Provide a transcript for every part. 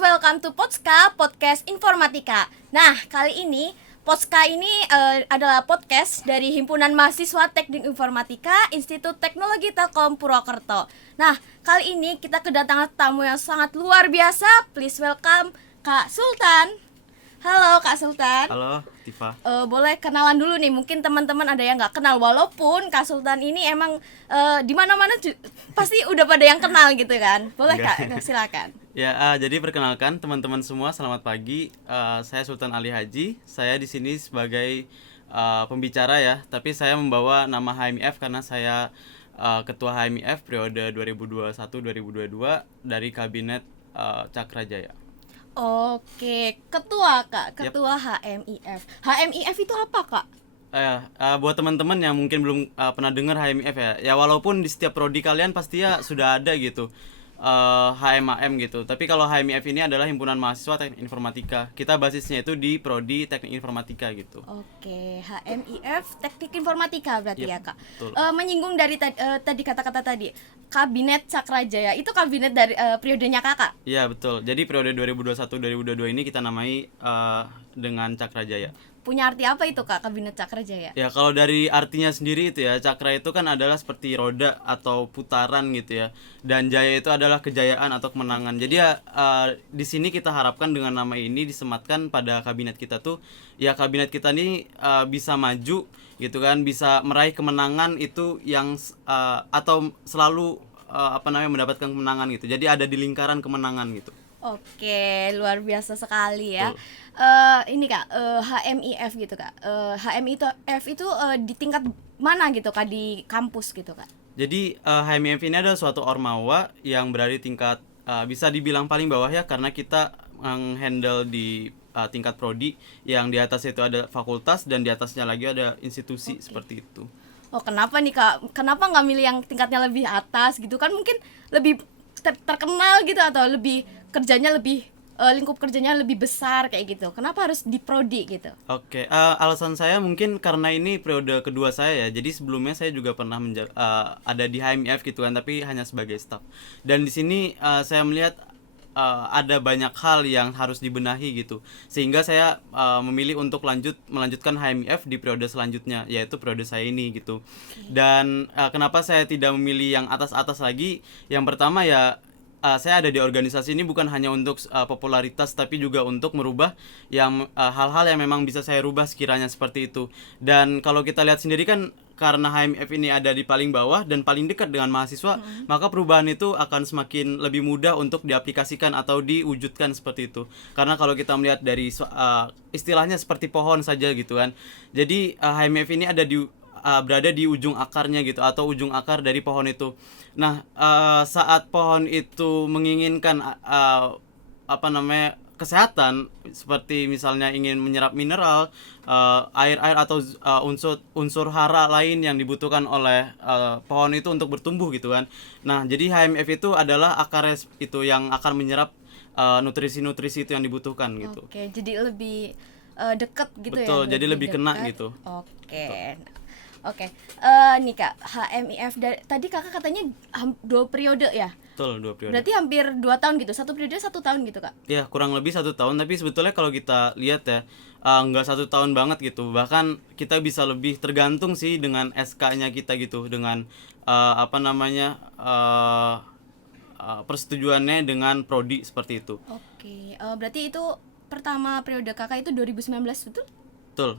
welcome to Potska, podcast informatika. Nah, kali ini Potska ini adalah podcast dari Himpunan Mahasiswa Teknik Informatika Institut Teknologi Telkom Purwokerto. Nah, kali ini kita kedatangan tamu yang sangat luar biasa. Please welcome Kak Sultan. Halo Kak Sultan. Halo Tifa. Boleh kenalan dulu nih, mungkin teman-teman ada yang nggak kenal, walaupun Kak Sultan ini emang di mana-mana pasti udah pada yang kenal gitu kan. Boleh Kak, silakan. Ya, jadi perkenalkan teman-teman semua, selamat pagi. Saya Sultan Ali Haji. Saya di sini sebagai pembicara ya, tapi saya membawa nama HMIF karena saya ketua HMIF periode 2021-2022 dari kabinet Cakrajaya. Oke, ketua Kak, ketua HMIF. HMIF itu apa Kak? Buat teman-teman yang mungkin belum pernah dengar HMIF ya walaupun di setiap prodi kalian pasti ya sudah ada gitu HMAM gitu. Tapi kalau HMIF ini adalah Himpunan Mahasiswa Teknik Informatika. Kita basisnya itu di prodi Teknik Informatika gitu. Oke, HMIF Teknik Informatika berarti ya Kak. Betul. Menyinggung dari tadi kata-kata tadi, Kabinet Cakrajaya itu kabinet dari periodenya Kakak. Iya betul. Jadi periode 2021-2022 ini kita namai dengan Cakrajaya. Punya arti apa itu Kak, Kabinet Cakrajaya? Ya kalau dari artinya sendiri itu ya, cakra itu kan adalah seperti roda atau putaran gitu ya. Dan jaya itu adalah kejayaan atau kemenangan. Jadi ya di sini kita harapkan dengan nama ini disematkan pada kabinet kita tuh, ya kabinet kita ini bisa maju gitu kan, bisa meraih kemenangan itu yang atau selalu mendapatkan kemenangan gitu. Jadi ada di lingkaran kemenangan gitu. Oke, luar biasa sekali ya. Ini Kak, HMIF gitu Kak. HMIF itu di tingkat mana gitu Kak, di kampus gitu Kak? Jadi HMIF ini adalah suatu ormawa yang berada di tingkat bisa dibilang paling bawah ya, karena kita handle di tingkat prodi, yang di atas itu ada fakultas dan di atasnya lagi ada institusi. Seperti itu. Oh, kenapa nih Kak? Kenapa nggak milih yang tingkatnya lebih atas gitu kan? Mungkin lebih terkenal gitu, atau lebih kerjanya lebih lingkup kerjanya lebih besar kayak gitu. Kenapa harus di prodi gitu? Oke, alasan saya mungkin karena ini periode kedua saya ya. Jadi sebelumnya saya juga pernah ada di HMIF gitu kan, tapi hanya sebagai staff. Dan di sini saya melihat ada banyak hal yang harus dibenahi gitu. Sehingga saya memilih untuk melanjutkan HMIF di periode selanjutnya, yaitu periode saya ini gitu. Dan kenapa saya tidak memilih yang atas-atas lagi? Yang pertama ya, saya ada di organisasi ini bukan hanya untuk popularitas, tapi juga untuk merubah yang hal-hal yang memang bisa saya rubah sekiranya seperti itu. Dan kalau kita lihat sendiri kan, karena HMIF ini ada di paling bawah dan paling dekat dengan mahasiswa, maka perubahan itu akan semakin lebih mudah untuk diaplikasikan atau diwujudkan seperti itu. Karena kalau kita melihat dari istilahnya seperti pohon saja gitu kan. Jadi HMIF ini ada berada di ujung akarnya gitu, atau ujung akar dari pohon itu. Nah, saat pohon itu menginginkan kesehatan, seperti misalnya ingin menyerap mineral, air atau unsur hara lain yang dibutuhkan oleh pohon itu untuk bertumbuh gitu kan. Nah, jadi HMF itu adalah akar itu yang akan menyerap nutrisi-nutrisi itu yang dibutubutuhkan gitu. Oke, jadi lebih dekat gitu. Betul, ya. jadi lebih kena dekat. gitu. Oke, nih Kak, HMIF tadi Kakak katanya 2 periode ya? Betul, 2 periode. Berarti hampir 2 tahun gitu, 1 periode 1 tahun gitu Kak? Ya, kurang lebih 1 tahun, tapi sebetulnya kalau kita lihat ya, nggak 1 tahun banget gitu. Bahkan kita bisa lebih, tergantung sih dengan SK-nya kita gitu, dengan persetujuannya dengan prodi seperti itu. Oke, berarti itu pertama periode Kakak itu 2019 betul? Betul,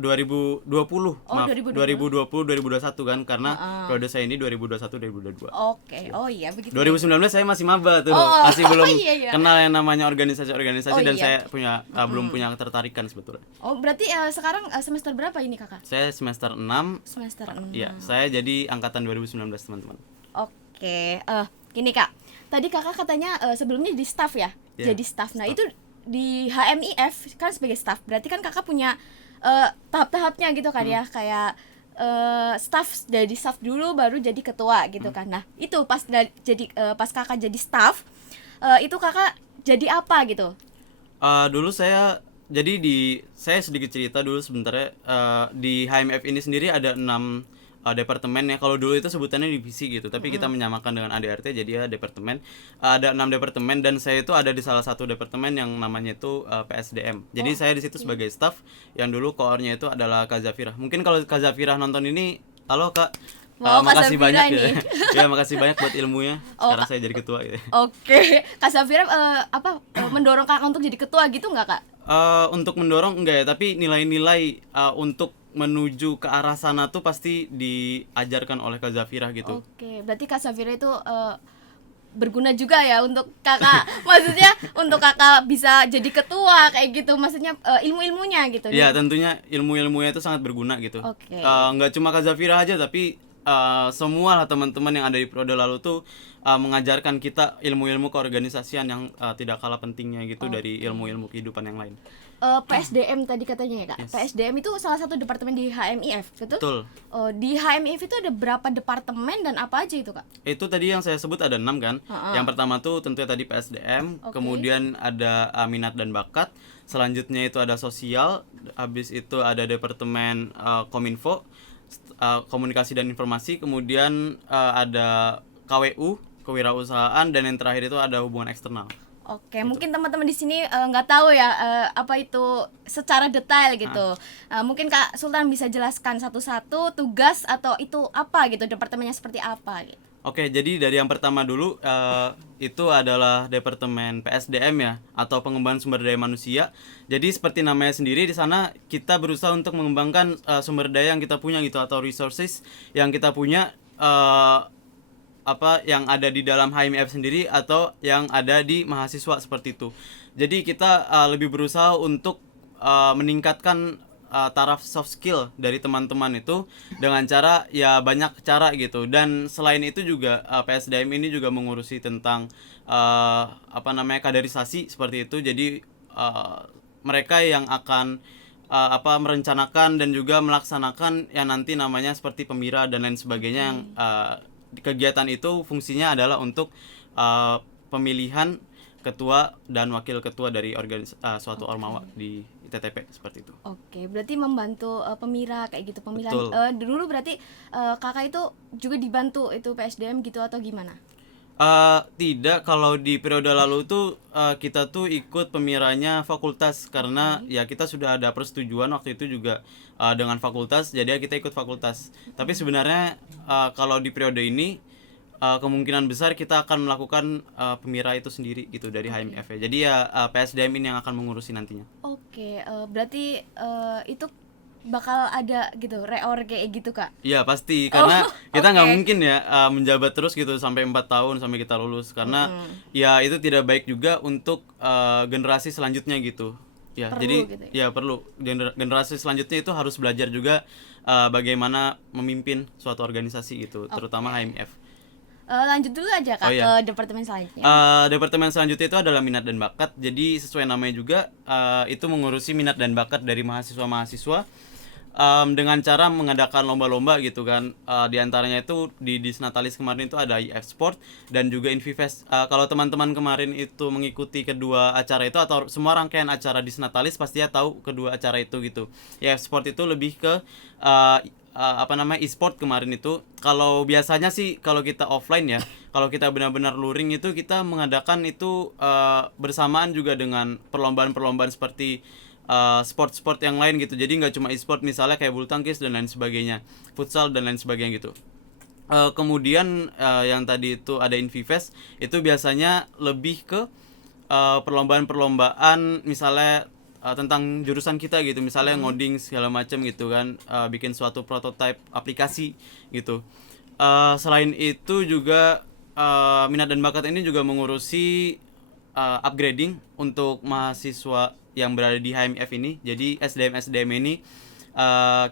2020 maaf, 2021 kan, karena periode saya ini 2021-2022. Oke, oh iya begitu. 2019 saya masih maba tuh, masih belum iya. kenal yang namanya organisasi-organisasi, dan iya. saya belum punya ketertarikan sebetulnya. Oh, berarti sekarang semester berapa ini Kakak? Saya semester 6. Semester 6. Iya, saya jadi angkatan 2019 teman-teman. Oke, gini Kak. Tadi Kakak katanya sebelumnya di staff ya? Yeah, jadi staff. Nah, staff. itu di HMIF kan sebagai staff. Berarti kan Kakak punya tahap-tahapnya gitu kan ya, kayak jadi staff dulu baru jadi ketua gitu kan. Nah, itu pas Kakak jadi staff, itu Kakak jadi apa gitu? Dulu saya sedikit cerita dulu sebentar ya. Di HMF ini sendiri ada 6 departemennya. Kalau dulu itu sebutannya divisi gitu, tapi kita menyamakan dengan ADRT jadi ya departemen. Ada 6 departemen dan saya itu ada di salah satu departemen yang namanya itu PSDM. Jadi saya di situ sebagai staff, yang dulu koornya itu adalah Kak Zafirah. Mungkin kalau Kak Zafirah nonton ini, halo Kak. Wow, Kak Makasih Zafirah banyak ya. nih. Ya, makasih banyak buat ilmunya. Oh, Sekarang saya jadi ketua gitu. Oke, Kak Zafira mendorong Kakak untuk jadi ketua gitu nggak Kak? Untuk mendorong enggak ya, tapi nilai-nilai untuk menuju ke arah sana tuh pasti diajarkan oleh Kak Zafirah gitu. Oke, berarti Kak Zafira itu berguna juga ya untuk Kakak. Maksudnya untuk Kakak bisa jadi ketua kayak gitu. Maksudnya ilmu-ilmunya gitu. Iya, tentunya ilmu-ilmunya itu sangat berguna gitu. Oke. Nggak cuma Kak Zafirah aja, tapi semua lah teman-teman yang ada di periode lalu tuh mengajarkan kita ilmu-ilmu keorganisasian yang tidak kalah pentingnya gitu dari ilmu-ilmu kehidupan yang lain. PSDM tadi katanya ya Kak. Yes. PSDM itu salah satu departemen di HMIF, betul? Betul. Di HMIF itu ada berapa departemen dan apa aja itu Kak? Itu tadi yang saya sebut ada 6 kan. Yang pertama tuh tentunya tadi PSDM, Oke. kemudian ada minat dan bakat, selanjutnya itu ada sosial, habis itu ada departemen Kominfo, komunikasi dan informasi, kemudian ada KWU, kewirausahaan, dan yang terakhir itu ada hubungan eksternal. Oke, mungkin teman-teman di sini nggak tahu ya apa itu secara detail gitu. Mungkin Kak Sultan bisa jelaskan satu-satu tugas atau itu apa gitu, departemennya seperti apa gitu. Oke, jadi dari yang pertama dulu itu adalah departemen PSDM ya, atau pengembangan sumber daya manusia. Jadi seperti namanya sendiri, di sana kita berusaha untuk mengembangkan sumber daya yang kita punya gitu, atau resources yang kita punya, yang ada di dalam HMIF sendiri atau yang ada di mahasiswa seperti itu. Jadi kita lebih berusaha untuk meningkatkan taraf soft skill dari teman-teman itu dengan cara ya banyak cara gitu. Dan selain itu juga PSDM ini juga mengurusi tentang kaderisasi seperti itu. Jadi mereka yang akan merencanakan dan juga melaksanakan yang nanti namanya seperti pemira dan lain sebagainya yang kegiatan itu fungsinya adalah untuk pemilihan ketua dan wakil ketua dari suatu ormawa di ITTP seperti itu. Oke, berarti membantu pemira kayak gitu, pemilihan. Betul. Dulu berarti Kakak itu juga dibantu itu PSDM gitu atau gimana? Tidak, kalau di periode lalu tuh kita tuh ikut pemiranya fakultas karena ya kita sudah ada persetujuan waktu itu juga dengan fakultas, jadi kita ikut fakultas. Tapi sebenarnya kalau di periode ini kemungkinan besar kita akan melakukan pemira itu sendiri gitu dari HMIF ya. Jadi ya PSDM ini yang akan mengurusi nantinya. Oke, berarti itu bakal ada gitu reor kayak gitu Kak? Iya pasti, karena kita nggak oke. mungkin ya menjabat terus gitu sampai 4 tahun sampai kita lulus, karena ya itu tidak baik juga untuk generasi selanjutnya gitu. Ya, Perlu jadi gitu ya perlu generasi selanjutnya itu harus belajar juga bagaimana memimpin suatu organisasi gitu, terutama HMIF. Lanjut dulu aja Kak Oh, iya. ke departemen selanjutnya. Departemen selanjutnya itu adalah minat dan bakat. Jadi sesuai namanya juga itu mengurusi minat dan bakat dari mahasiswa-mahasiswa dengan cara mengadakan lomba-lomba gitu kan. Di antaranya itu di Disnatalis kemarin itu ada IF Sport dan juga Invifest. Kalau teman-teman kemarin itu mengikuti kedua acara itu atau semua rangkaian acara Disnatalis pasti ya tahu kedua acara itu gitu. IF Sport itu lebih ke e-sport kemarin itu. Kalau biasanya sih kalau kita offline ya, kalau kita benar-benar luring itu kita mengadakan itu bersamaan juga dengan perlombaan-perlombaan seperti sport-sport yang lain gitu. Jadi nggak cuma e-sport, misalnya kayak bulu tangkis dan lain sebagainya, futsal dan lain sebagainya gitu. Kemudian yang tadi itu ada Invifest, itu biasanya lebih ke perlombaan-perlombaan misalnya tentang jurusan kita gitu, misalnya ngoding segala macam gitu kan, bikin suatu prototype aplikasi gitu. Selain itu juga minat dan bakat ini juga mengurusi upgrading untuk mahasiswa yang berada di HMIF ini. Jadi SDM ini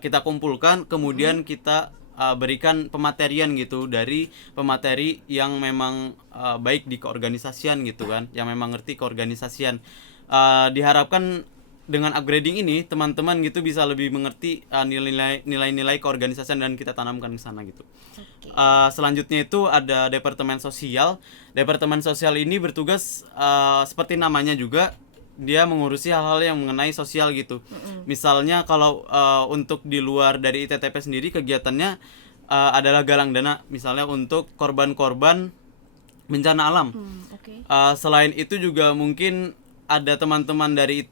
kita kumpulkan, kemudian kita berikan pematerian gitu dari pemateri yang memang baik di keorganisasian gitu kan, yang memang ngerti keorganisasian. Diharapkan dengan upgrading ini teman-teman gitu bisa lebih mengerti nilai-nilai keorganisasian dan kita tanamkan ke sana gitu. Selanjutnya itu ada departemen sosial. Departemen sosial ini bertugas seperti namanya juga, dia mengurusi hal-hal yang mengenai sosial gitu. Misalnya kalau untuk di luar dari ITTP sendiri kegiatannya adalah galang dana misalnya untuk korban-korban bencana alam. Oke. Selain itu juga mungkin ada teman-teman dari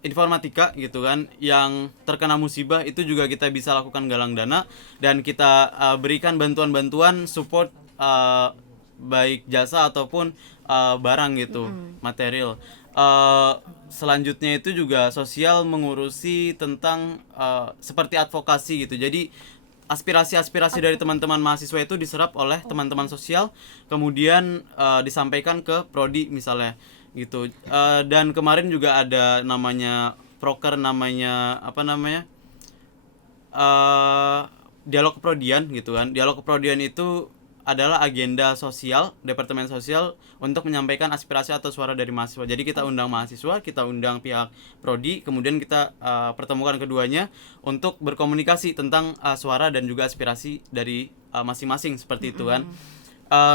informatika gitu kan yang terkena musibah, itu juga kita bisa lakukan galang dana dan kita berikan bantuan-bantuan support baik jasa ataupun barang gitu, material. Selanjutnya itu juga sosial mengurusi tentang seperti advokasi gitu. Jadi aspirasi-aspirasi dari teman-teman mahasiswa itu diserap oleh teman-teman sosial, kemudian disampaikan ke prodi misalnya gitu. Dan kemarin juga ada namanya proker, namanya apa namanya, dialog keprodian gitu kan. Dialog keprodian itu adalah agenda sosial, departemen sosial untuk menyampaikan aspirasi atau suara dari mahasiswa. Jadi kita undang mahasiswa, kita undang pihak prodi, kemudian kita pertemukan keduanya untuk berkomunikasi tentang suara dan juga aspirasi dari masing-masing seperti itu kan.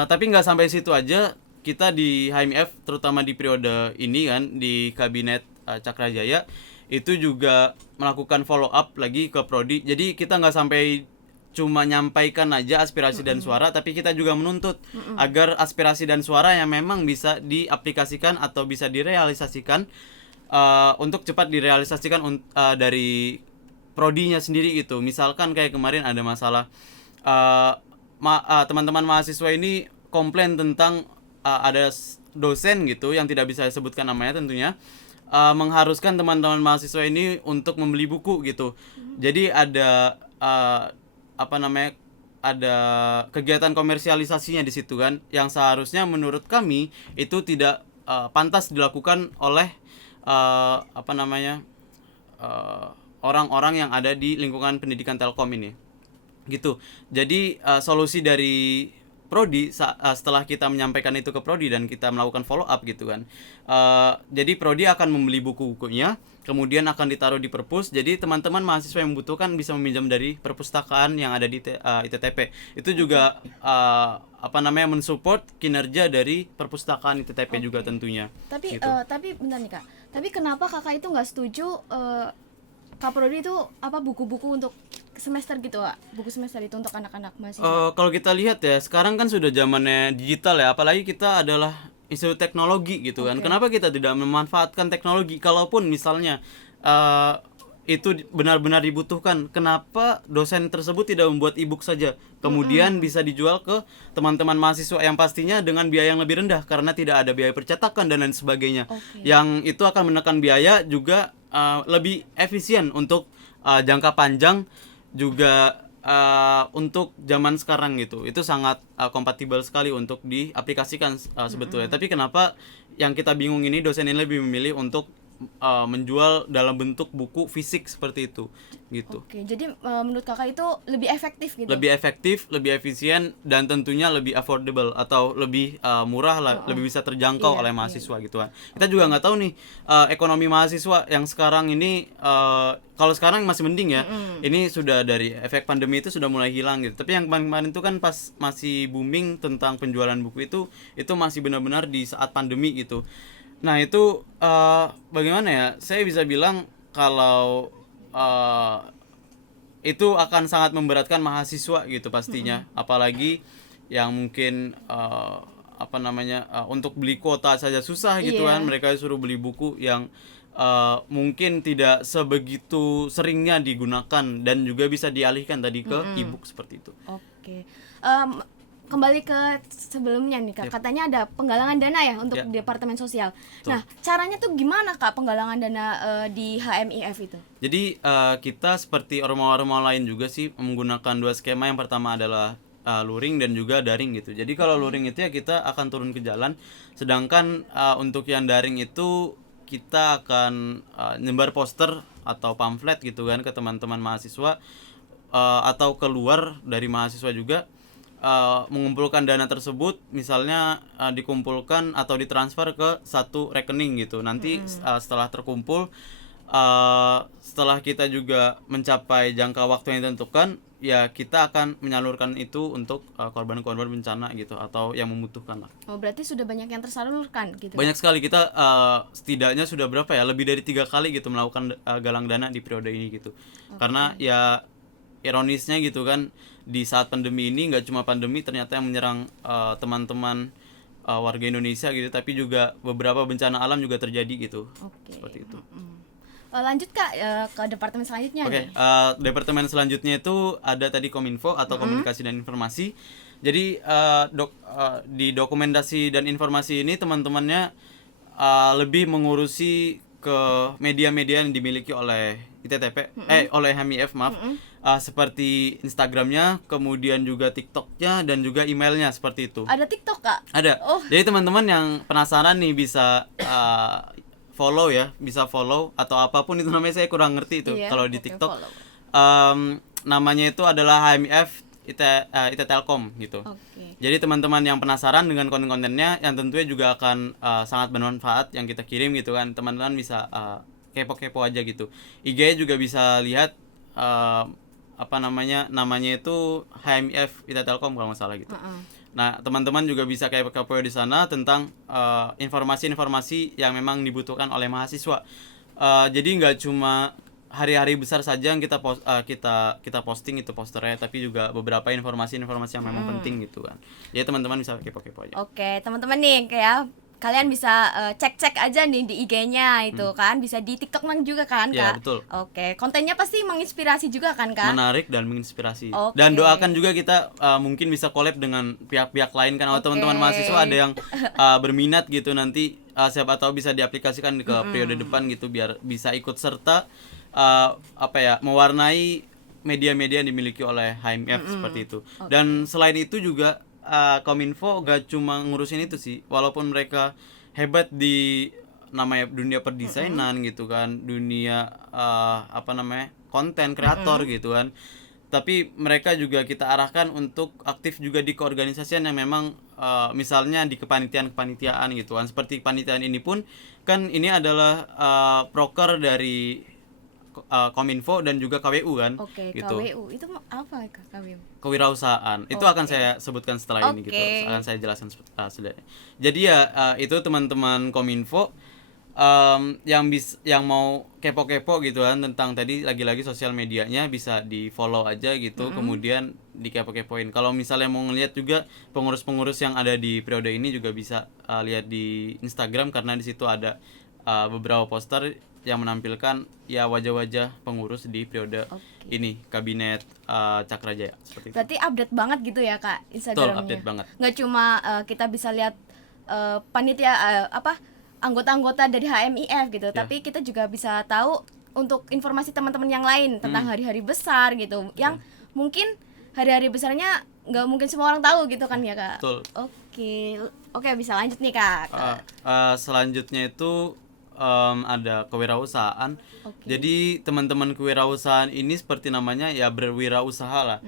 Tapi nggak sampai situ aja, kita di HMIF terutama di periode ini kan di kabinet Cakrajaya itu juga melakukan follow up lagi ke prodi. Jadi kita nggak sampai cuma nyampaikan aja aspirasi dan suara, tapi kita juga menuntut agar aspirasi dan suara yang memang bisa diaplikasikan atau bisa direalisasikan untuk cepat direalisasikan dari prodinya sendiri gitu. Misalkan kayak kemarin ada masalah teman-teman mahasiswa ini komplain tentang ada dosen gitu yang tidak bisa disebutkan namanya tentunya, mengharuskan teman-teman mahasiswa ini untuk membeli buku gitu. Jadi ada ada kegiatan komersialisasinya di situ kan, yang seharusnya menurut kami itu tidak pantas dilakukan oleh orang-orang yang ada di lingkungan pendidikan Telkom ini gitu. Jadi solusi dari prodi setelah kita menyampaikan itu ke prodi dan kita melakukan follow up gitu kan, jadi prodi akan membeli buku-bukunya, kemudian akan ditaruh di perpus. Jadi teman-teman mahasiswa yang membutuhkan bisa meminjam dari perpustakaan yang ada di ITTP. Itu juga mensupport kinerja dari perpustakaan ITTP juga tentunya. Tapi gitu. tapi bentar nih Kak. Tapi kenapa Kakak itu nggak setuju Kaprodi itu buku-buku untuk semester gitu Kak? Buku semester itu untuk anak-anak mahasiswa. Kalau kita lihat ya, sekarang kan sudah zamannya digital ya, apalagi kita adalah institut teknologi gitu kan. Kenapa kita tidak memanfaatkan teknologi? Kalaupun misalnya itu benar-benar dibutuhkan, kenapa dosen tersebut tidak membuat e-book saja, kemudian bisa dijual ke teman-teman mahasiswa yang pastinya dengan biaya yang lebih rendah karena tidak ada biaya percetakan dan lain sebagainya. Yang itu akan menekan biaya juga, lebih efisien untuk jangka panjang juga. Untuk zaman sekarang gitu, itu sangat kompatibel sekali untuk diaplikasikan sebetulnya. Tapi kenapa yang kita bingung ini, dosen ini lebih memilih untuk menjual dalam bentuk buku fisik seperti itu gitu. Oke, jadi menurut Kakak itu lebih efektif gitu? Lebih efektif, lebih efisien, dan tentunya lebih affordable atau lebih murah lah, lebih bisa terjangkau oleh mahasiswa gitu kan. Kita juga nggak tahu nih ekonomi mahasiswa yang sekarang ini, kalau sekarang masih mending ya. Ini sudah dari efek pandemi itu sudah mulai hilang gitu. Tapi yang kemarin itu kan pas masih booming tentang penjualan buku itu masih benar-benar di saat pandemi gitu. Nah itu bagaimana ya, saya bisa bilang kalau itu akan sangat memberatkan mahasiswa gitu pastinya. Apalagi yang mungkin untuk beli kuota saja susah gitu kan. Mereka suruh beli buku yang mungkin tidak sebegitu seringnya digunakan dan juga bisa dialihkan tadi ke e-book seperti itu. Oke. Kembali ke sebelumnya nih Kak, katanya ada penggalangan dana ya untuk Departemen Sosial. Nah, caranya tuh gimana Kak penggalangan dana di HMIF itu? Jadi kita seperti orma-orma lain juga sih menggunakan dua skema. Yang pertama adalah luring dan juga daring gitu. Jadi kalau luring itu ya kita akan turun ke jalan, sedangkan untuk yang daring itu kita akan nyebar poster atau pamflet gitu kan ke teman-teman mahasiswa atau keluar dari mahasiswa juga. Mengumpulkan dana tersebut misalnya dikumpulkan atau ditransfer ke satu rekening gitu. Nanti setelah terkumpul, setelah kita juga mencapai jangka waktu yang ditentukan, ya kita akan menyalurkan itu untuk korban-korban bencana gitu atau yang membutuhkan lah. Oh, berarti sudah banyak yang tersalurkan gitu? Banyak sekali. Kita setidaknya sudah berapa ya, lebih dari 3 kali gitu melakukan galang dana di periode ini gitu. Karena ya ironisnya gitu kan, di saat pandemi ini nggak cuma pandemi ternyata yang menyerang teman-teman warga Indonesia gitu, tapi juga beberapa bencana alam juga terjadi gitu. Oke. Seperti itu. Lanjut Kak ke departemen selanjutnya Oke, nih. departemen selanjutnya itu ada tadi Kominfo atau Komunikasi dan Informasi. Jadi di dokumentasi dan informasi ini teman-temannya lebih mengurusi ke media-media yang dimiliki oleh ITTP, oleh HMIF maaf, seperti Instagramnya, kemudian juga TikToknya dan juga emailnya seperti itu. Ada TikTok Kak? Ada. Oh. Jadi teman-teman yang penasaran nih bisa follow ya, bisa follow atau apapun itu namanya, saya kurang ngerti itu Iya, kalau di oke, TikTok. follow. Namanya itu adalah HMIF IT Telkom gitu. Oke. Jadi teman-teman yang penasaran dengan konten-kontennya yang tentunya juga akan sangat bermanfaat yang kita kirim gitu kan, teman-teman bisa kepo-kepo aja gitu. IG juga bisa lihat namanya itu HMIF IT Telkom kalau nggak salah gitu. Nah, teman-teman juga bisa kepo di sana tentang informasi-informasi yang memang dibutuhkan oleh mahasiswa. Jadi nggak cuma hari-hari besar saja yang kita posting itu posternya, tapi juga beberapa informasi-informasi yang memang penting gitu kan. Ya teman-teman bisa kepo-kepo aja. Oke, teman-teman nih kayak kalian bisa cek-cek aja nih di IG-nya itu kan, bisa di TikTok juga kan Kak? Ya, betul. Oke, kontennya pasti menginspirasi juga kan Kak? Menarik dan menginspirasi. Oke. Dan doakan juga kita mungkin bisa collab dengan pihak-pihak lain kan, kalau teman-teman mahasiswa ada yang berminat gitu nanti siapa tahu bisa diaplikasikan ke periode depan gitu, biar bisa ikut serta mewarnai media-media yang dimiliki oleh HMIF seperti itu. Dan selain itu juga Kominfo gak cuma ngurusin itu sih, walaupun mereka hebat di namanya dunia perdesainan gitu kan, dunia konten kreator gitu kan, tapi mereka juga kita arahkan untuk aktif juga di keorganisasian yang memang misalnya di kepanitiaan gitu kan. Seperti kepanitiaan ini pun kan ini adalah proker dari Kominfo dan juga KWU kan. Oke, gitu. KWU itu apa Kak KWU? Kewirausahaan itu akan saya sebutkan setelah ini gitu, akan saya jelaskan sudah. Jadi ya itu teman-teman Kominfo yang mau kepo-kepo gitu kan tentang tadi lagi-lagi sosial medianya bisa di follow aja gitu, kemudian di kepo-kepoin. Kalau misalnya mau ngelihat juga pengurus-pengurus yang ada di periode ini juga bisa lihat di Instagram, karena di situ ada beberapa poster yang menampilkan ya wajah-wajah pengurus di periode ini kabinet Cakrajaya seperti itu. Berarti update banget gitu ya Kak Instagramnya? Betul, update banget. Nggak cuma kita bisa lihat panitia anggota-anggota dari HMIF gitu, tapi kita juga bisa tahu untuk informasi teman-teman yang lain tentang hari-hari besar gitu, yang mungkin hari-hari besarnya nggak mungkin semua orang tahu gitu kan ya Kak? Betul. Oke, bisa lanjut nih Kak. Selanjutnya itu ada kewirausahaan. Jadi teman-teman kewirausahaan ini seperti namanya ya berwirausaha lah.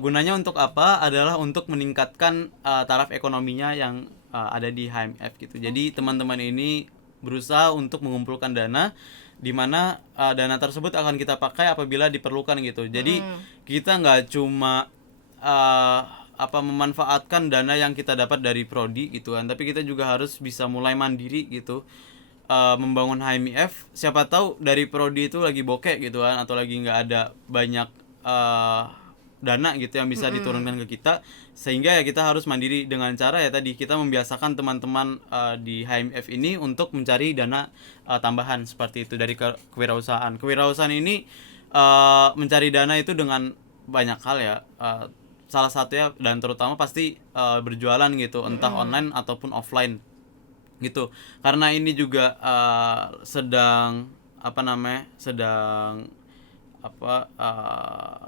Gunanya untuk apa? Adalah untuk meningkatkan taraf ekonominya yang ada di HMIF gitu. Jadi teman-teman ini berusaha untuk mengumpulkan dana, di mana dana tersebut akan kita pakai apabila diperlukan gitu. Jadi kita nggak cuma memanfaatkan dana yang kita dapat dari prodi gitu kan, tapi kita juga harus bisa mulai mandiri gitu. Membangun HMIF, siapa tahu dari prodi itu lagi bokek gitu kan, atau lagi nggak ada banyak dana gitu yang bisa diturunkan ke kita, sehingga ya kita harus mandiri dengan cara ya tadi kita membiasakan teman-teman di HMIF ini untuk mencari dana tambahan seperti itu dari kewirausahaan. Kewirausahaan ini mencari dana itu dengan banyak hal ya, salah satunya dan terutama pasti berjualan gitu, entah online ataupun offline gitu, karena ini juga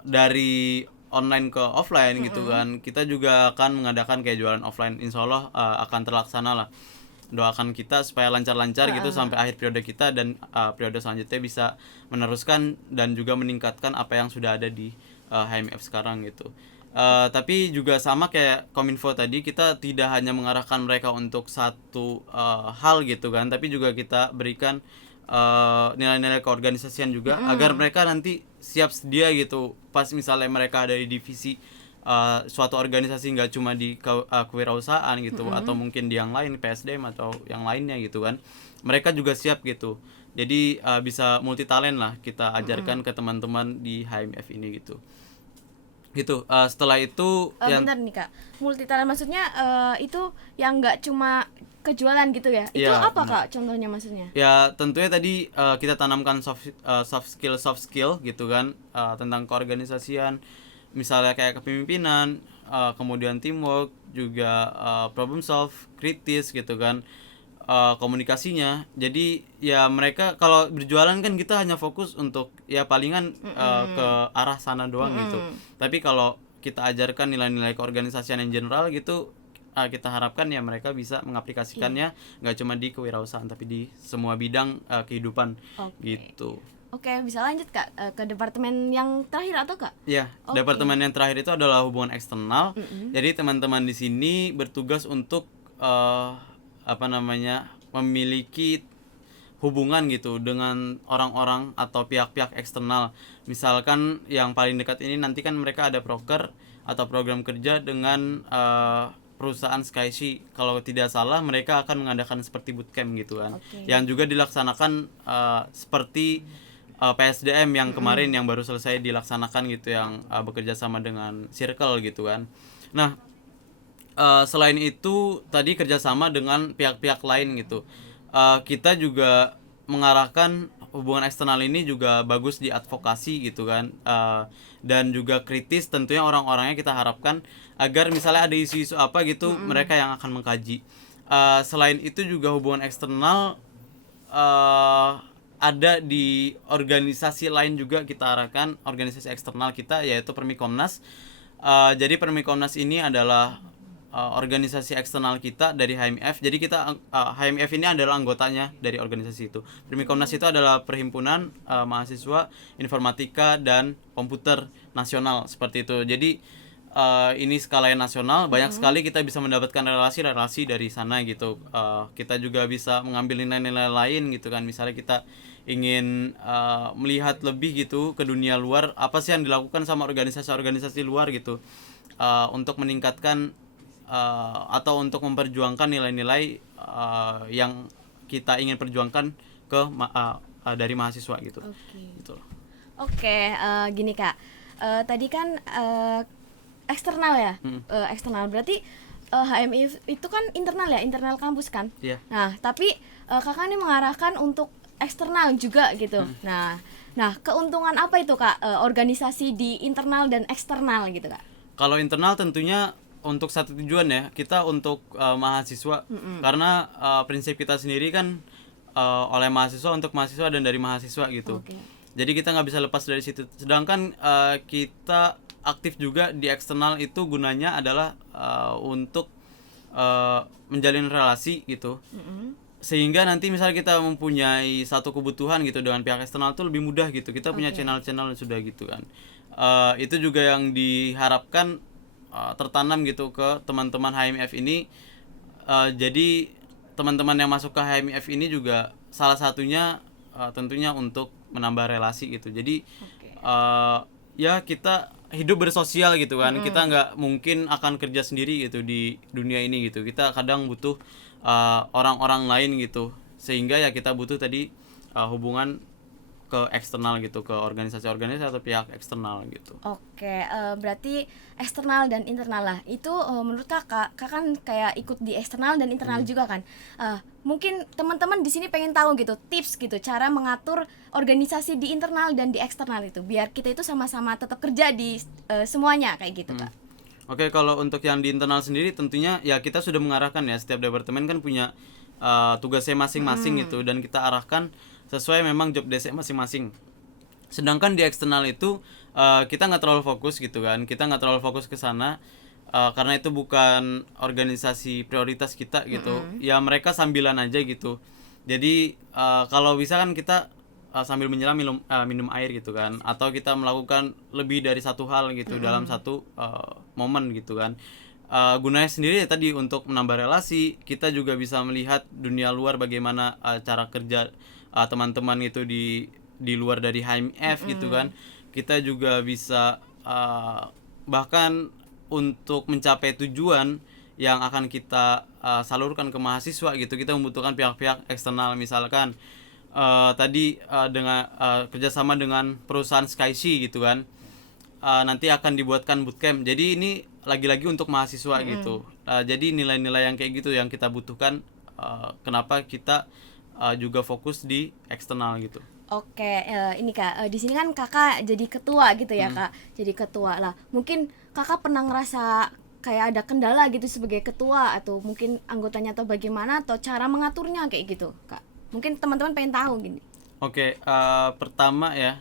dari online ke offline gitu kan, kita juga akan mengadakan kayak jualan offline, insya Allah akan terlaksana lah. Doakan kita supaya lancar-lancar gitu sampai akhir periode kita, dan periode selanjutnya bisa meneruskan dan juga meningkatkan apa yang sudah ada di HMIF sekarang gitu. Tapi juga sama kayak Kominfo tadi, kita tidak hanya mengarahkan mereka untuk satu hal gitu kan, tapi juga kita berikan nilai-nilai keorganisasian juga, agar mereka nanti siap sedia gitu pas misalnya mereka ada di divisi suatu organisasi, nggak cuma di kewirausahaan gitu, atau mungkin di yang lain PSDM atau yang lainnya gitu kan, mereka juga siap gitu. Jadi bisa multi talent lah kita ajarkan ke teman-teman di HMF ini gitu. Gitu. Setelah itu Bentar nih Kak, multi talent maksudnya itu yang nggak cuma kejualan gitu ya? Itu Iya, apa benar. Kak contohnya maksudnya? Ya tentunya tadi kita tanamkan soft skill gitu kan, tentang keorganisasian, misalnya kayak kepemimpinan, kemudian teamwork, juga problem solve, kritis gitu kan, komunikasinya. Jadi ya mereka kalau berjualan kan kita hanya fokus untuk ya palingan ke arah sana doang gitu. Tapi kalau kita ajarkan nilai-nilai keorganisasian yang general gitu, kita harapkan ya mereka bisa mengaplikasikannya nggak cuma di kewirausahaan tapi di semua bidang kehidupan. Oke. Gitu. Oke, bisa lanjut Kak ke departemen yang terakhir atau Kak? Ya, Oke. departemen yang terakhir itu adalah hubungan eksternal. Jadi teman-teman di sini bertugas untuk memiliki hubungan gitu dengan orang-orang atau pihak-pihak eksternal. Misalkan yang paling dekat ini nanti kan mereka ada proker atau program kerja dengan perusahaan Skyshi. Kalau tidak salah mereka akan mengadakan seperti bootcamp gitu kan. Oke. Yang juga dilaksanakan seperti PSDM yang kemarin yang baru selesai dilaksanakan gitu, yang bekerja sama dengan Circle gitu kan. Nah, selain itu tadi kerjasama dengan pihak-pihak lain gitu. Kita juga mengarahkan hubungan eksternal ini juga bagus di advokasi gitu kan, dan juga kritis tentunya orang-orangnya kita harapkan agar misalnya ada isu-isu apa gitu mereka yang akan mengkaji. Selain itu juga hubungan eksternal ada di organisasi lain juga kita arahkan, organisasi eksternal kita yaitu Permikomnas. Jadi Permikomnas ini adalah organisasi eksternal kita dari HMF. Jadi kita HMF ini adalah anggotanya dari organisasi itu. Permikomnas itu adalah perhimpunan mahasiswa informatika dan komputer nasional seperti itu. Jadi ini skala yang nasional, banyak sekali kita bisa mendapatkan relasi-relasi dari sana gitu. Kita juga bisa mengambil nilai-nilai lain gitu kan. Misalnya kita ingin melihat lebih gitu ke dunia luar, apa sih yang dilakukan sama organisasi-organisasi luar gitu, untuk meningkatkan atau untuk memperjuangkan nilai-nilai yang kita ingin perjuangkan ke dari mahasiswa gitu. Oke. Gitu. Oke, gini Kak. Tadi kan eksternal ya. Eksternal berarti HMI itu kan internal ya, internal kampus kan. Iya. Nah, tapi Kakak ini mengarahkan untuk eksternal juga gitu. Nah, keuntungan apa itu Kak, organisasi di internal dan eksternal gitu Kak? Kalau internal tentunya untuk satu tujuan ya, kita untuk mahasiswa. Karena prinsip kita sendiri kan oleh mahasiswa untuk mahasiswa dan dari mahasiswa gitu. Oke. Jadi kita nggak bisa lepas dari situ. Sedangkan kita aktif juga di eksternal itu gunanya adalah untuk menjalin relasi gitu. Sehingga nanti misalnya kita mempunyai satu kebutuhan gitu dengan pihak eksternal itu lebih mudah gitu. Kita punya channel-channel sudah gitu kan. Itu juga yang diharapkan tertanam gitu ke teman-teman HMF ini. Jadi teman-teman yang masuk ke HMF ini juga salah satunya tentunya untuk menambah relasi gitu. Jadi ya kita hidup bersosial gitu kan. Kita nggak mungkin akan kerja sendiri gitu di dunia ini gitu. Kita kadang butuh orang-orang lain gitu, sehingga ya kita butuh tadi hubungan ke eksternal gitu, ke organisasi-organisasi atau pihak eksternal gitu. Oke, berarti eksternal dan internal lah. Itu menurut kakak kan kayak ikut di eksternal dan internal juga kan. Mungkin teman-teman di sini pengen tahu gitu tips gitu cara mengatur organisasi di internal dan di eksternal itu, biar kita itu sama-sama tetap kerja di semuanya kayak gitu Kak. Oke, kalau untuk yang di internal sendiri tentunya ya kita sudah mengarahkan ya, setiap departemen kan punya tugasnya masing-masing gitu, dan kita arahkan sesuai memang job desk masing-masing. Sedangkan di eksternal itu kita nggak terlalu fokus gitu kan, kita nggak terlalu fokus ke sana karena itu bukan organisasi prioritas kita gitu. Ya mereka sambilan aja gitu. Jadi kalau bisa kan kita sambil menyelam minum air gitu kan, atau kita melakukan lebih dari satu hal gitu dalam satu momen gitu kan. Gunanya sendiri ya tadi untuk menambah relasi. Kita juga bisa melihat dunia luar, bagaimana cara kerja teman-teman itu di luar dari HMF gitu kan. Kita juga bisa bahkan untuk mencapai tujuan yang akan kita salurkan ke mahasiswa gitu, kita membutuhkan pihak-pihak eksternal. Misalkan tadi dengan kerjasama dengan perusahaan Skysi gitu kan. Nanti akan dibuatkan bootcamp. Jadi ini lagi-lagi untuk mahasiswa gitu. Jadi nilai-nilai yang kayak gitu yang kita butuhkan. Kenapa kita juga fokus di eksternal gitu. Oke, ini Kak, di sini kan Kakak jadi ketua gitu ya Kak. Jadi ketua lah. Mungkin Kakak pernah ngerasa kayak ada kendala gitu sebagai ketua, atau mungkin anggotanya atau bagaimana, atau cara mengaturnya kayak gitu Kak. Mungkin teman-teman pengen tahu gini. Oke, pertama ya,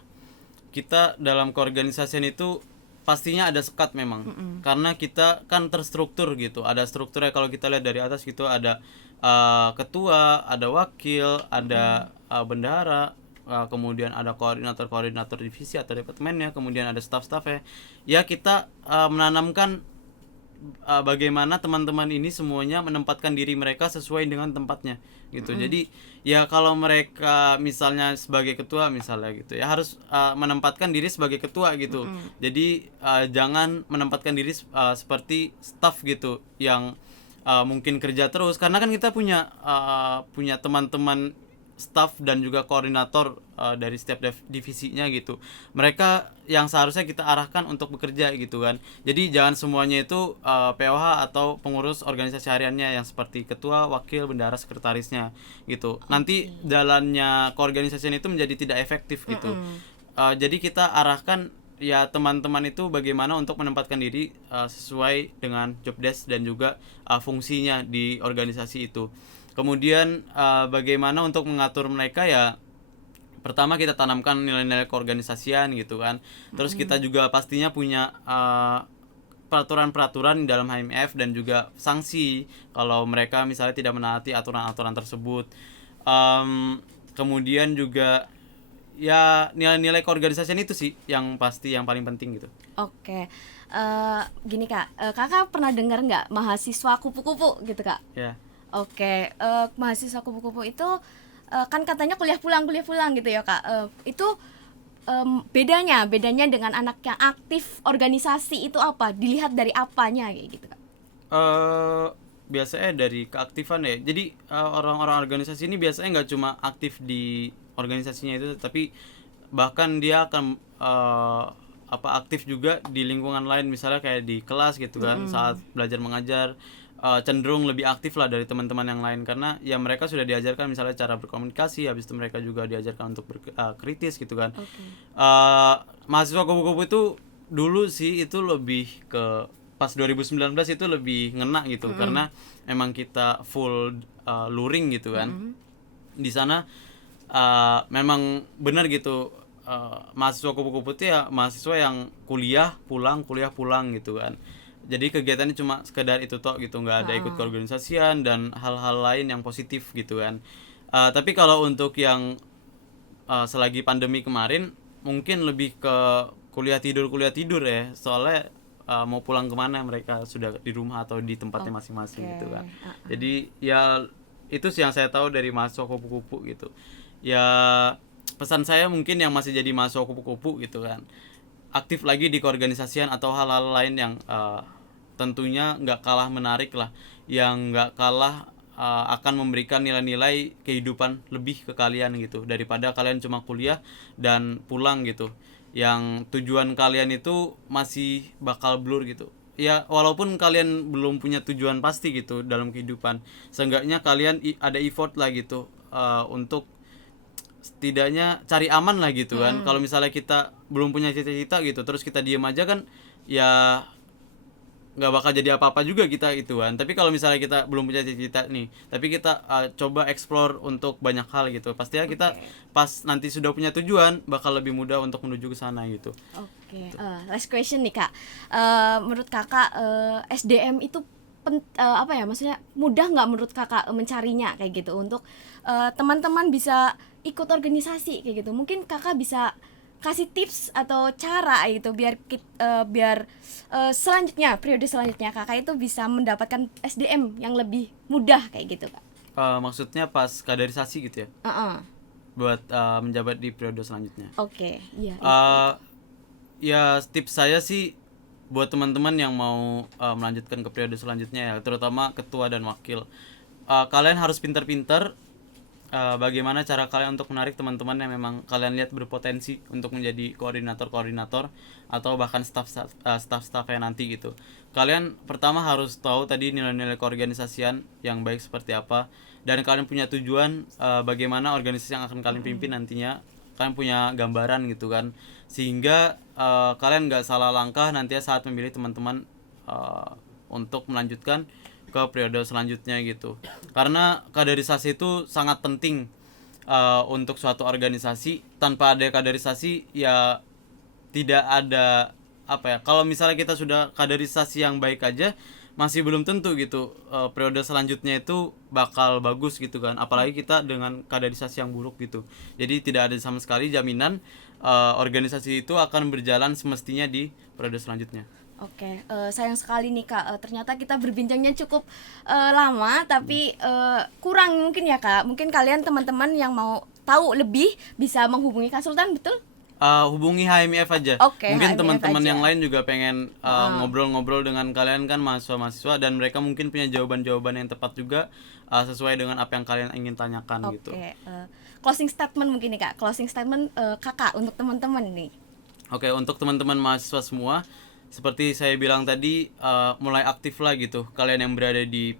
kita dalam keorganisasian itu pastinya ada sekat memang. Karena kita kan terstruktur gitu. Ada strukturnya, kalau kita lihat dari atas gitu, ada ketua, ada wakil, ada bendahara, kemudian ada koordinator divisi atau departemennya, kemudian ada staff-staffnya. Ya kita menanamkan bagaimana teman-teman ini semuanya menempatkan diri mereka sesuai dengan tempatnya gitu. Jadi ya kalau mereka misalnya sebagai ketua misalnya gitu ya, harus menempatkan diri sebagai ketua gitu. Jadi jangan menempatkan diri seperti staff gitu yang mungkin kerja terus, karena kan kita punya teman-teman staff dan juga koordinator dari setiap divisinya gitu. Mereka yang seharusnya kita arahkan untuk bekerja gitu kan. Jadi jangan semuanya itu POH atau pengurus organisasi hariannya yang seperti ketua, wakil, bendahara, sekretarisnya gitu. Nanti jalannya keorganisasian itu menjadi tidak efektif gitu. Jadi kita arahkan ya teman-teman itu bagaimana untuk menempatkan diri sesuai dengan job desk dan juga fungsinya di organisasi itu. Kemudian bagaimana untuk mengatur mereka ya, pertama kita tanamkan nilai-nilai keorganisasian gitu kan. Terus kita juga pastinya punya peraturan-peraturan di dalam HMF dan juga sanksi kalau mereka misalnya tidak menaati aturan-aturan tersebut. Kemudian juga ya nilai-nilai keorganisasian itu sih yang pasti yang paling penting gitu. Oke. Gini Kak, Kakak pernah dengar nggak mahasiswa kupu-kupu gitu Kak? Ya. Oke, mahasiswa kupu-kupu itu kan katanya kuliah pulang gitu ya Kak. Itu bedanya dengan anak yang aktif organisasi itu apa? Dilihat dari apanya kayak gitu Kak? Biasanya dari keaktifan ya. Jadi orang-orang organisasi ini biasanya nggak cuma aktif di organisasinya itu, tapi bahkan dia akan aktif juga di lingkungan lain, misalnya kayak di kelas gitu kan. Saat belajar mengajar cenderung lebih aktif lah dari teman-teman yang lain, karena ya mereka sudah diajarkan misalnya cara berkomunikasi, habis itu mereka juga diajarkan untuk kritis gitu kan. Mahasiswa kupu-kupu itu dulu sih itu lebih ke pas 2019 itu lebih ngena gitu, karena emang kita full luring gitu kan. Di sana memang benar gitu, mahasiswa kupu-kupu itu ya mahasiswa yang kuliah pulang gitu kan. Jadi kegiatannya cuma sekedar itu tok gitu, nggak ada ikut keorganisasian dan hal-hal lain yang positif gitu kan. Tapi kalau untuk yang selagi pandemi kemarin mungkin lebih ke kuliah tidur ya, soalnya mau pulang kemana, mereka sudah di rumah atau di tempatnya masing-masing gitu kan. Jadi ya itu sih yang saya tahu dari mahasiswa kupu-kupu gitu ya. Pesan saya mungkin yang masih jadi mahasiswa kupu-kupu gitu kan, aktif lagi di keorganisasian atau hal-hal lain yang tentunya nggak kalah menarik lah, yang nggak kalah akan memberikan nilai-nilai kehidupan lebih ke kalian gitu, daripada kalian cuma kuliah dan pulang gitu, yang tujuan kalian itu masih bakal blur gitu ya. Walaupun kalian belum punya tujuan pasti gitu dalam kehidupan, seenggaknya kalian ada effort lah gitu untuk setidaknya cari aman lah gitu kan. Kalau misalnya kita belum punya cita-cita gitu terus kita diem aja kan ya nggak bakal jadi apa-apa juga kita gitu kan. Tapi kalau misalnya kita belum punya cita-cita nih, tapi kita coba explore untuk banyak hal gitu, pastinya kita pas nanti sudah punya tujuan bakal lebih mudah untuk menuju ke sana gitu. Oke. Last question nih Kak. Menurut Kakak SDM itu maksudnya mudah nggak menurut Kakak mencarinya kayak gitu, untuk teman-teman bisa ikut organisasi kayak gitu? Mungkin Kakak bisa kasih tips atau cara gitu biar selanjutnya, periode selanjutnya Kakak itu bisa mendapatkan SDM yang lebih mudah kayak gitu Kak. Maksudnya pas kaderisasi gitu ya? Buat menjabat di periode selanjutnya. Oke, iya. Ya tips saya sih buat teman-teman yang mau melanjutkan ke periode selanjutnya ya, terutama ketua dan wakil, kalian harus pintar-pintar bagaimana cara kalian untuk menarik teman-teman yang memang kalian lihat berpotensi untuk menjadi koordinator atau bahkan staff yang nanti gitu. Kalian pertama harus tahu tadi nilai-nilai keorganisasian yang baik seperti apa, dan kalian punya tujuan bagaimana organisasi yang akan kalian pimpin nantinya. Kalian punya gambaran gitu kan, sehingga kalian nggak salah langkah nantinya saat memilih teman-teman untuk melanjutkan ke periode selanjutnya gitu. Karena kaderisasi itu sangat penting untuk suatu organisasi. Tanpa ada kaderisasi ya tidak ada apa ya, kalau misalnya kita sudah kaderisasi yang baik aja masih belum tentu gitu periode selanjutnya itu bakal bagus gitu kan, apalagi kita dengan kaderisasi yang buruk gitu. Jadi tidak ada sama sekali jaminan organisasi itu akan berjalan semestinya di periode selanjutnya. Oke, sayang sekali nih Kak, ternyata kita berbincangnya cukup lama, tapi kurang mungkin ya Kak. Mungkin kalian teman-teman yang mau tahu lebih bisa menghubungi Kak Sultan, betul? Hubungi HMIF aja. Oke, Mungkin HMIF teman-teman aja. yang lain juga pengen ngobrol-ngobrol dengan kalian kan, mahasiswa-mahasiswa, dan mereka mungkin punya jawaban-jawaban yang tepat juga sesuai dengan apa yang kalian ingin tanyakan gitu. Oke, closing statement mungkin nih Kak, closing statement Kakak untuk teman-teman nih. Oke, untuk teman-teman mahasiswa semua, seperti saya bilang tadi, mulai aktif lah gitu. Kalian yang berada di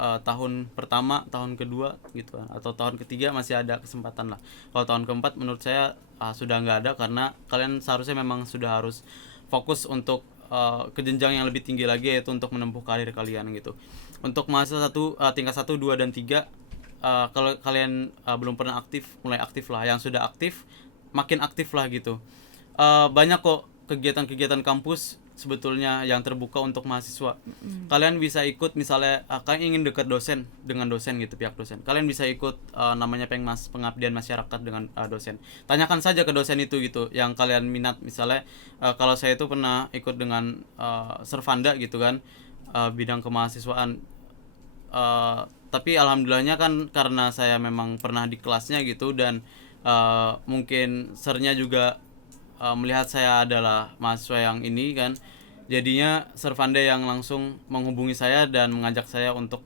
tahun pertama, tahun kedua gitu kan, atau tahun ketiga masih ada kesempatan lah. Kalau tahun keempat menurut saya sudah nggak ada, karena kalian seharusnya memang sudah harus fokus untuk ke jenjang yang lebih tinggi lagi, yaitu untuk menempuh karir kalian gitu. Untuk mahasiswa tingkat 1, 2, dan 3, kalau kalian belum pernah aktif, mulai aktif lah. Yang sudah aktif makin aktif lah gitu. Banyak kok kegiatan-kegiatan kampus sebetulnya yang terbuka untuk mahasiswa. Kalian bisa ikut, misalnya kalian ingin dekat dengan dosen gitu, pihak dosen. Kalian bisa ikut namanya Pengmas, pengabdian masyarakat dengan dosen. Tanyakan saja ke dosen itu gitu yang kalian minat. Misalnya kalau saya itu pernah ikut dengan Servanda gitu kan, bidang kemahasiswaan. Tapi alhamdulillahnya kan karena saya memang pernah di kelasnya gitu, dan mungkin sernya juga melihat saya adalah mahasiswa yang ini kan, jadinya Servanda yang langsung menghubungi saya dan mengajak saya untuk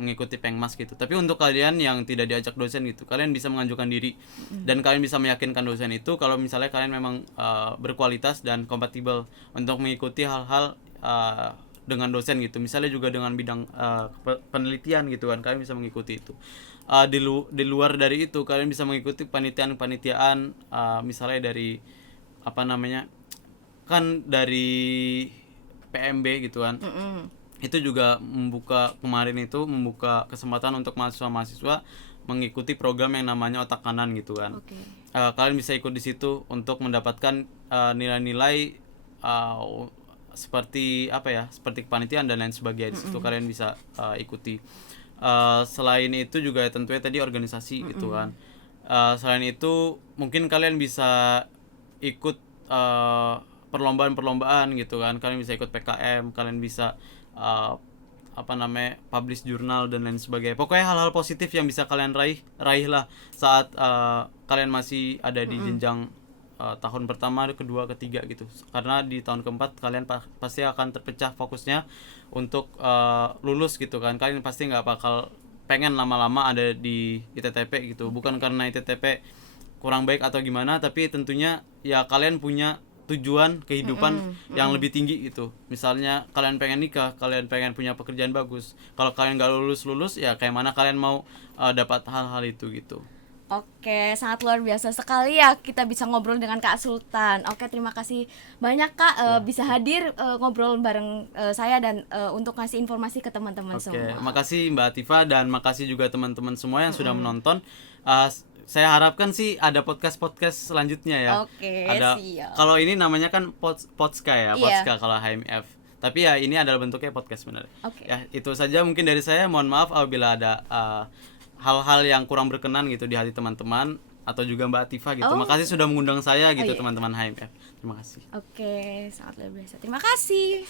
mengikuti Pengmas gitu. Tapi untuk kalian yang tidak diajak dosen gitu, kalian bisa mengajukan diri dan kalian bisa meyakinkan dosen itu kalau misalnya kalian memang berkualitas dan kompatibel untuk mengikuti hal-hal dengan dosen gitu. Misalnya juga dengan bidang penelitian gitu kan, kalian bisa mengikuti itu. Di luar dari itu kalian bisa mengikuti panitiaan misalnya dari apa namanya, kan dari PMB gitu kan. Itu juga kemarin itu membuka kesempatan untuk mahasiswa-mahasiswa mengikuti program yang namanya otak kanan gitu kan. Kalian bisa ikut di situ untuk mendapatkan nilai-nilai seperti apa ya, seperti kepanitiaan dan lain sebagainya. Di situ kalian bisa ikuti. Selain itu juga tentunya tadi organisasi gitu kan. Selain itu mungkin kalian bisa ikut perlombaan-perlombaan gitu kan. Kalian bisa ikut PKM, kalian bisa publish jurnal dan lain sebagainya. Pokoknya hal-hal positif yang bisa kalian raih lah saat kalian masih ada di jenjang tahun pertama, kedua, ketiga gitu. Karena di tahun keempat kalian pasti akan terpecah fokusnya untuk lulus gitu kan. Kalian pasti nggak bakal pengen lama-lama ada di ITTP gitu. Bukan karena ITTP kurang baik atau gimana, tapi tentunya ya kalian punya tujuan kehidupan yang lebih tinggi gitu. Misalnya kalian pengen nikah, kalian pengen punya pekerjaan bagus. Kalau kalian nggak lulus ya kayak mana kalian mau dapat hal-hal itu gitu. Oke, sangat luar biasa sekali ya kita bisa ngobrol dengan Kak Sultan. Oke, terima kasih banyak Kak bisa hadir ngobrol bareng saya dan untuk ngasih informasi ke teman-teman semua. Oke, makasih Mbak Atifa dan makasih juga teman-teman semua yang sudah menonton. Saya harapkan sih ada podcast selanjutnya ya. Oke, siap. Kalau ini namanya kan Podska ya, Iya. Podska kalau HMF. Tapi ya ini adalah bentuknya podcast benar. Oke. Ya, itu saja mungkin dari saya. Mohon maaf apabila ada hal-hal yang kurang berkenan gitu di hati teman-teman atau juga Mbak Atifa gitu. Makasih sudah mengundang saya gitu, iya. teman-teman HMF. Terima kasih. Oke, sangat luar biasa. Terima kasih.